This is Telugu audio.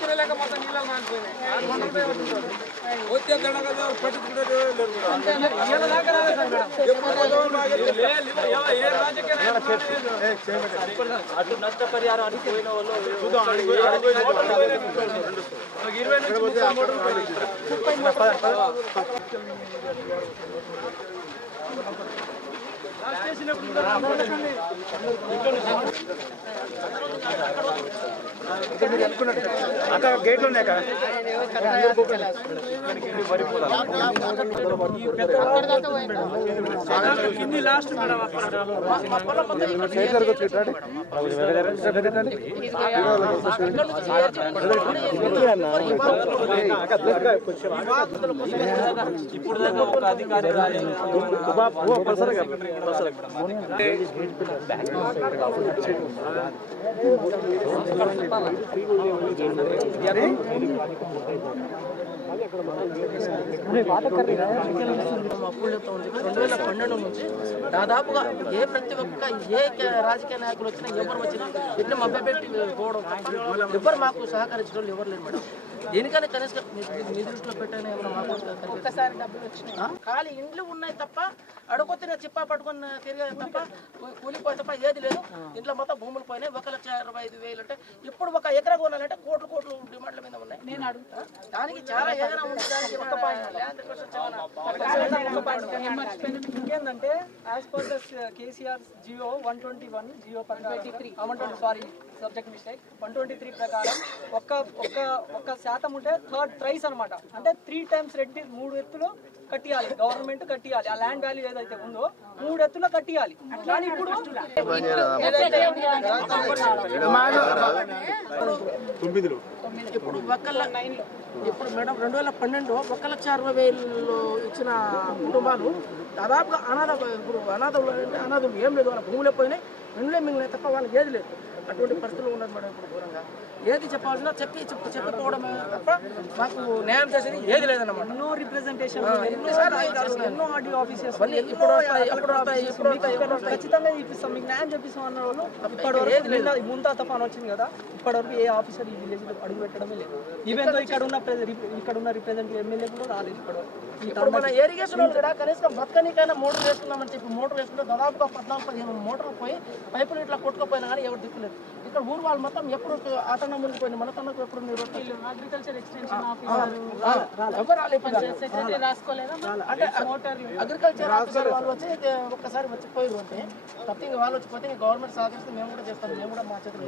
తినలేక మొత్తం నీళ్ళు మారిపోయినాయి వచ్చే దండగా పట్టించుకునే అటు నష్టపరిహారానికి పోయిన వాళ్ళు 20 అక్కడ గేట్లు ఉన్నాయి కింది లాస్ట్ ఇప్పుడు దాకా ఒక అధికారి అప్పులతో ఉంది 2012 నుంచి దాదాపుగా ప్రతి ఒక్క రాజకీయ నాయకులు వచ్చినా ఎవరు వచ్చినా ఇట్లా మభ్యపెట్టి పోవడం ఎవరు మాకు సహకరించడం ఎవరు లేరు మేడం. దేనికైనా కనీసం మీ దృష్టిలో పెట్టాను ఒక్కసారి డబ్బులు వచ్చినాయి ఖాళీ ఇండ్లు ఉన్నాయి తప్ప అడుగుతున్న చిప్ప పట్టుకుని తిరిగేది తప్ప కూలిపోయి తప్ప ఏది లేదు. ఇంట్లో మొత్తం భూములు పోయినాయి 1,65,000 అంటే ఇప్పుడు ఒక ఎకరా కొనాలంటే కోట్లు డిమాండ్ల మీద ఉన్నాయి. నేను అడుగుతా దానికి చాలా ఏదైనా ఉంది. దానికి ఇంకేంటంటే as per the KCR GO 121 GO 123 sorry subject mistake 123 ప్రకారం ఒక్క శాతం ఉంటే థర్డ్ ప్రైస్ అనమాట. అంటే 3 times రెడ్డి 3 ఎత్తులు కట్టియాలి, గవర్నమెంట్ కట్టియాలి. ఆ ల్యాండ్ వాల్యూ ఏదైతే ఉందో 3 ఎత్తులో కట్టియాలి. కానీ ఇప్పుడు ఇప్పుడు ఇప్పుడు మేడం 2012 1,60,000 ఇచ్చిన కుటుంబాలు దాదాపుగా అనాథులు ఏం లేదు. వాళ్ళ భూములే పోయినాయి, ఇండ్లే మింగినాయి తప్ప వాళ్ళకి ఏది లేదు. అటువంటి పరిస్థితులు ఉన్నది మేడం. ఇప్పుడు దూరంగా ఏది చెప్పాల్సిన చెప్పకపోవడమే తప్ప మాకు న్యాయం చేసేది ఏది లేదన్నమాట. ఎన్నో రిప్రజెంటేషన్ ఎన్నో ఆర్డీ ఆఫీసెస్ ఖచ్చితంగా ఇప్పిస్తాం, మీకు న్యాయం చేపిస్తాం అన్న వాళ్ళు ఇప్పటివరకు ముంతా తఫాన్ వచ్చింది కదా, ఇప్పటివరకు ఏ ఆఫీసర్ ఈ విలేజ్ లో అడుగు పెట్టడమే లేదు. ఈవెన్ ఇక్కడ ఉన్న రిప్రజెంటేటివ్ ఎమ్మెల్యే కూడా రాలేదు ఇప్పటివరకు. ఇప్పుడు మన ఇరిగేషన్ వాళ్ళు కూడా కనీసం బతకనికైనా మోటార్ వేసుకున్నామని చెప్పి మోటార్ వేసుకుంటే దాదాపుగా 14-15 మోటార్లు పోయి పైపులు ఇట్లా కొట్టుకుపోయినా కానీ ఎవరు దిక్కులేదు. ఇక్కడ ఊరు వాళ్ళు మొత్తం ఎప్పుడు అతను మునిగిపోయింది, మన తనకు ఎప్పుడు మీరు అగ్రికల్చర్ ఎక్స్టెన్షన్ ఆఫీసర్ అంటే అగ్రికల్చర్ ఆఫీసర్ వాళ్ళు వచ్చి ఒక్కసారి వచ్చిపోయారు అంటే తప్ప వాళ్ళు వచ్చిపోతే గవర్నమెంట్ సహకరిస్తే మేము కూడా చేస్తాం. మేము కూడా మా చేతులు